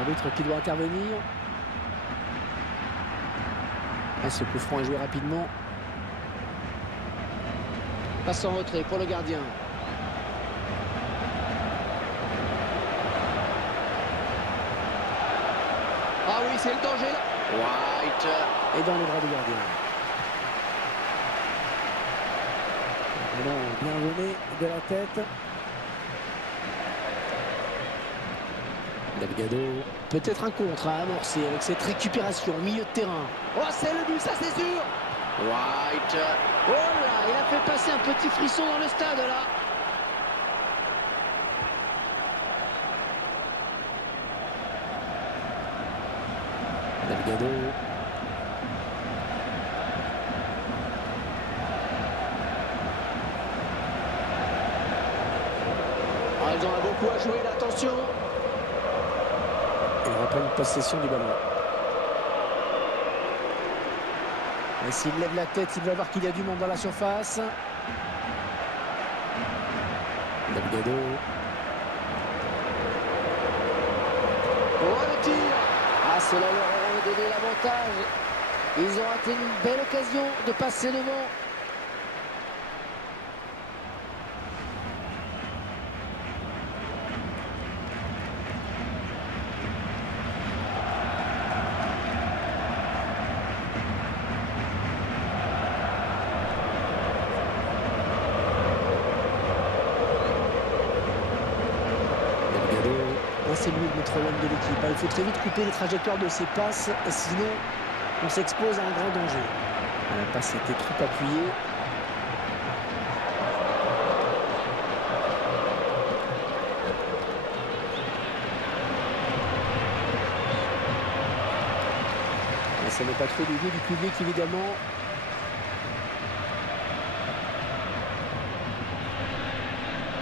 l'arbitre qui doit intervenir. Et ce coup franc est joué rapidement. Passe en retrait pour le gardien. Ah oui, c'est le danger là. White. Et dans les bras du gardien. Ballon bien mené de la tête. Delgado. Peut-être un contre à amorcer avec cette récupération au milieu de terrain. Oh, c'est le but, ça c'est sûr. White. Oh là, il a fait passer un petit frisson dans le stade là. Delgado. Ah, ils en ont beaucoup à jouer, là, attention. Ils reprennent possession du ballon. Et s'il lève la tête, il va voir qu'il y a du monde dans la surface. Delgado. Oh, le tir. Ah, cela leur aurait donné l'avantage. Ils ont raté une belle occasion de passer devant. C'est lui le maître l'homme de l'équipe. Il faut très vite couper les trajectoires de ses passes, sinon on s'expose à un grand danger. La passe était trop appuyée. Et ça n'est pas trop du goût du public évidemment.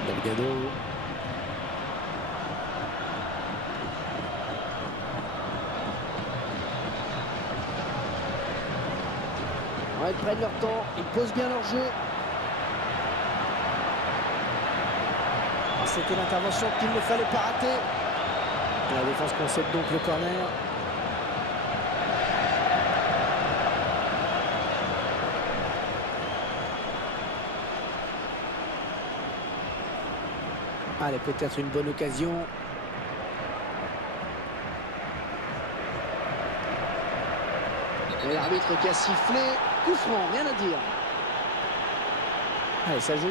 Delgado. Ils prennent leur temps, ils posent bien leur jeu. C'était l'intervention qu'il ne fallait pas rater. La défense concède donc le corner. Allez, peut-être une bonne occasion. Et l'arbitre qui a sifflé. Coup franc, rien à dire. Allez, ça joue.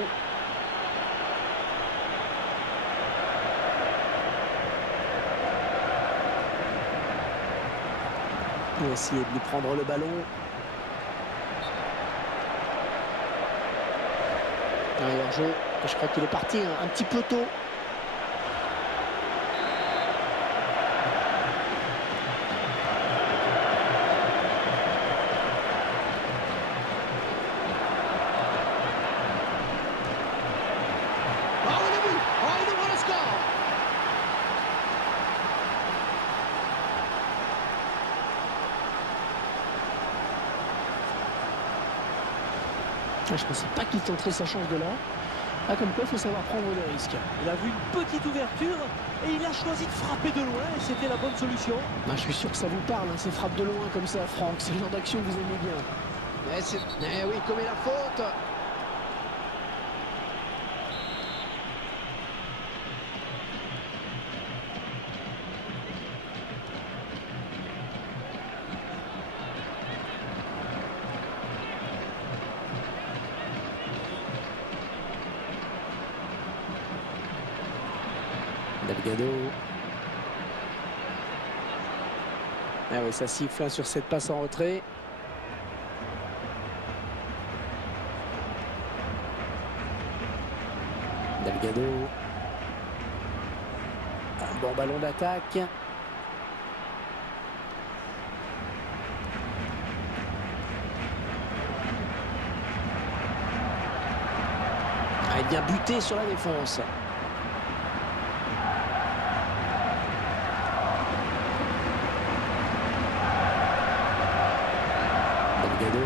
On va essayer de lui prendre le ballon. Allez, jeu. Je crois qu'il est parti un petit peu tôt. Je ne pensais pas qu'il tenterait sa chance de là. Ah, comme quoi, il faut savoir prendre des risques. Il a vu une petite ouverture et il a choisi de frapper de loin et c'était la bonne solution. Ah, je suis sûr que ça vous parle, hein, ces frappes de loin comme ça, Franck. C'est le genre d'action que vous aimez bien. Oui, commet la faute. Delgado. Ah oui, ça siffle sur cette passe en retrait. Delgado. Un bon ballon d'attaque. Ah, il vient buter sur la défense. Delgado.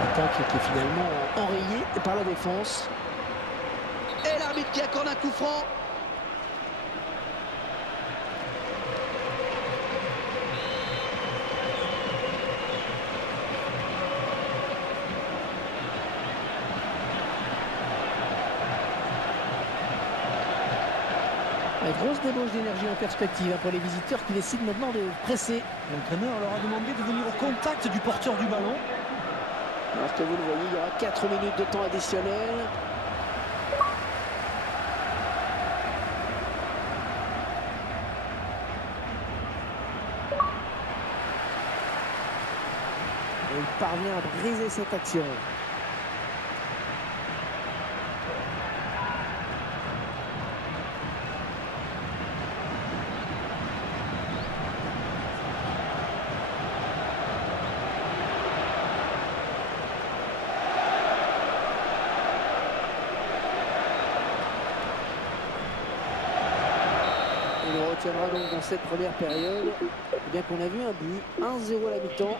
L'attaque qui est finalement enrayée par la défense. Et l'arbitre qui accorde un coup franc. Une grosse débauche d'énergie en perspective pour les visiteurs qui décident maintenant de presser. L'entraîneur leur a demandé de venir au contact du porteur du ballon. Alors que vous le voyez, il y aura 4 minutes de temps additionnel. Et il parvient à briser cette action. On retiendra donc dans cette première période bien qu'on a vu un but, 1-0 à la mi-temps.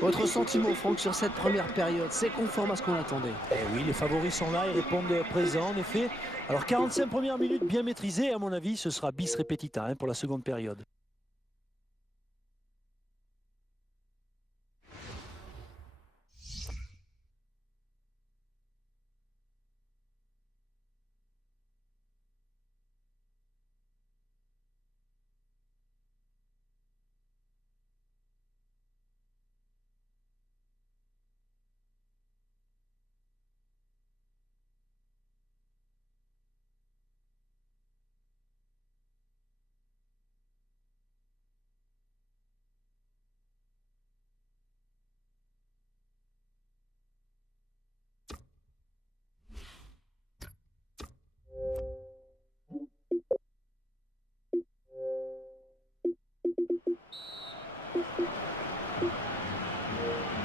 Votre sentiment, Franck, sur cette première période, c'est conforme à ce qu'on attendait? Eh oui, les favoris sont là, ils répondent présent en effet. Alors 45 premières minutes bien maîtrisées, à mon avis, ce sera bis repetita pour la seconde période.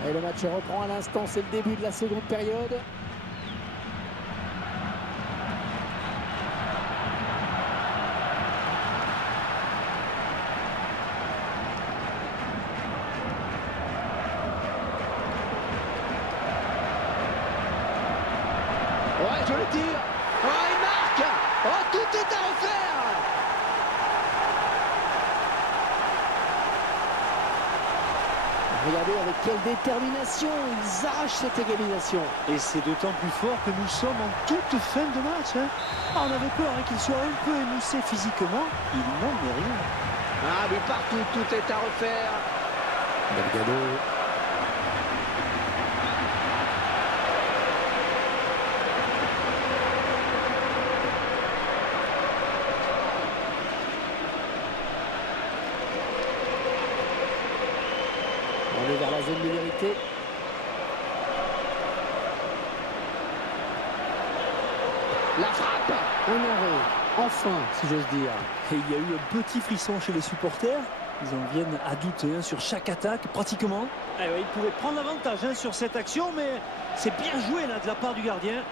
Et le match reprend à l'instant, c'est le début de la seconde période. Ouais, je le tire. Oh, il marque. Oh, tout est à refaire. Regardez avec quelle détermination ils arrachent cette égalisation. Et c'est d'autant plus fort que nous sommes en toute fin de match. On avait peur qu'il soit un peu émoussé physiquement. Il n'en est rien. Ah, mais partout, tout est à refaire. Delgado. On est vers la zone de vérité. La frappe. Un arrêt. Enfin, si j'ose dire. Et il y a eu un petit frisson chez les supporters. Ils en viennent à douter sur chaque attaque, pratiquement. Eh ouais, ils pouvaient prendre l'avantage sur cette action, mais c'est bien joué là de la part du gardien.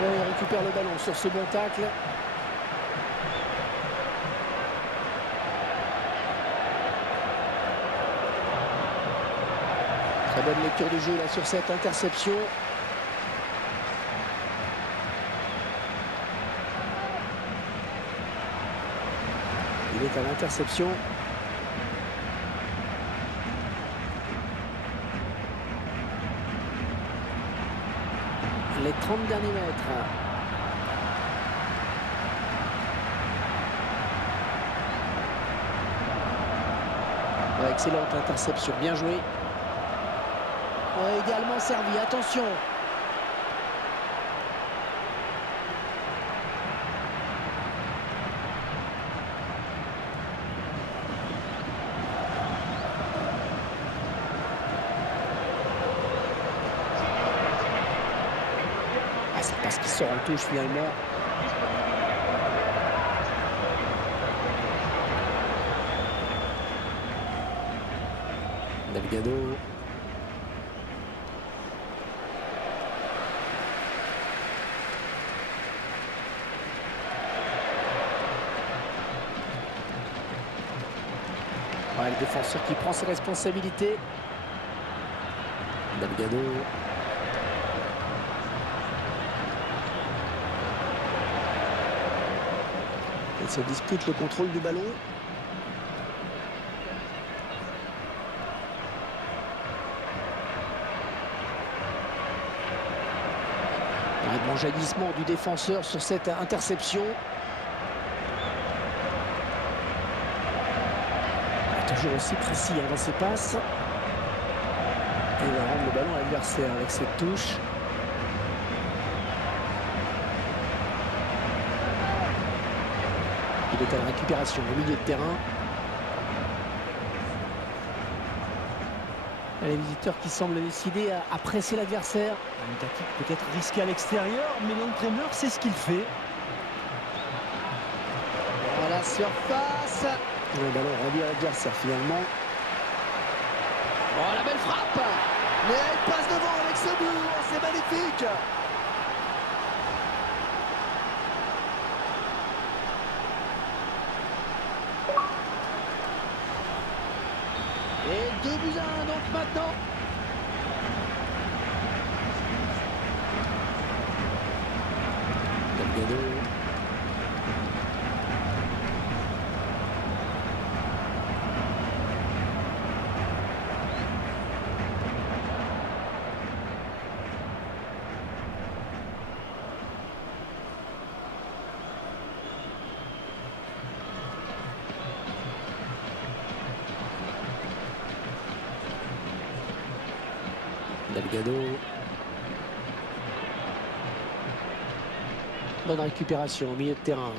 Il récupère le ballon sur ce bon tacle. Très bonne lecture du jeu là sur cette interception. Il est à l'interception. Les 30 derniers mètres. Ouais, excellente interception, bien joué. Ouais, idéalement servi, attention. Ah, c'est parce qu'il sort en touche finalement. Delgado. Ouais, le défenseur qui prend ses responsabilités. Delgado. Il se dispute le contrôle du ballon. Un grand jaillissement du défenseur sur cette interception. Toujours aussi précis dans ses passes. Et il va rendre le ballon à l'adversaire avec cette touche. Il est à la récupération au milieu de terrain. Et les visiteurs qui semblent décidés à presser l'adversaire. Une tactique peut-être risquée à l'extérieur, mais l'entraîneur sait ce qu'il fait. Voilà, surface. Le ballon rendu à l'adversaire finalement. Oh, la belle frappe. Mais elle passe devant avec ce but. Oh, c'est magnifique. Et 2-1 donc maintenant. Delgado. Delgado. Bonne récupération au milieu de terrain.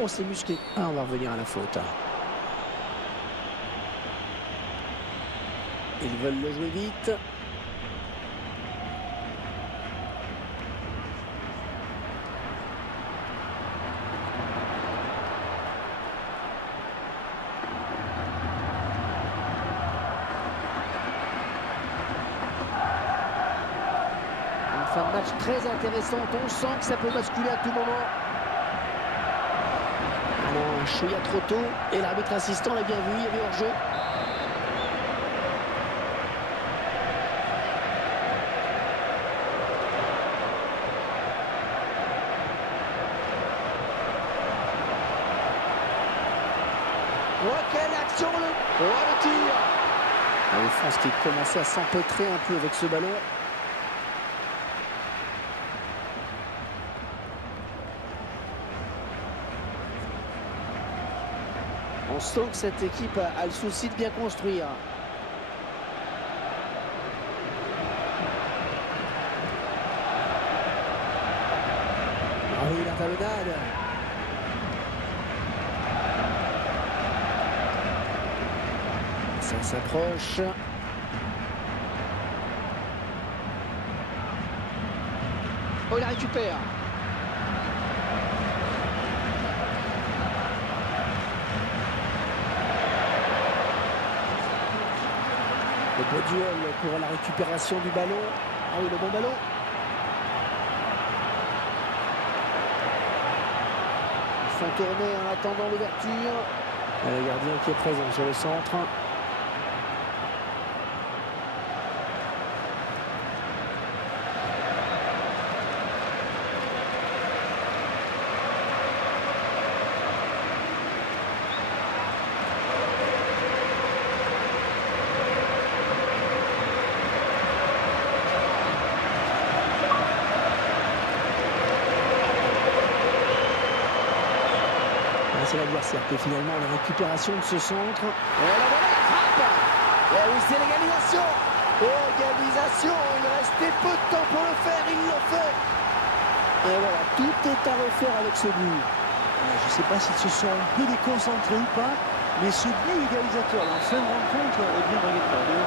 Oh, c'est musclé. Ah, on va revenir à la faute. Ils veulent le jouer vite. Fin de match très intéressante, on sent que ça peut basculer à tout moment. Ah non, un chouïa trop tôt et l'arbitre assistant l'a bien vu, il y avait hors-jeu. Oh, quelle action Oh, le tir. La défense qui commençait à s'empêtrer un peu avec ce ballon. On sent que cette équipe a le souci de bien construire. Ah oui, la talonnade. Ça s'approche. Oh, il la récupère. Le beau duel pour la récupération du ballon. Ah oui, le bon ballon. Ils font tourner en attendant l'ouverture. Le gardien qui est présent sur le centre. C'est l'adversaire qui est finalement la récupération de ce centre. Et la voilà, la frappe. Et oui, c'est l'égalisation. Égalisation. Il restait peu de temps pour le faire. Il l'a fait. Et voilà, tout est à refaire avec ce but. Je ne sais pas s'ils se sont un peu déconcentrés ou pas, mais ce but égalisateur en fin de rencontre est bien regrettable.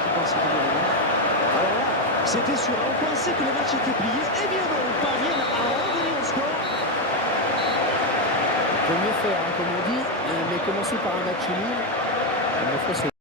Alors là, c'était sûr. On pensait que le match était plié. Eh bien non, ils parviennent à revenir au score. Il faut mieux faire, hein, comme on dit, mais commencer par un match nul.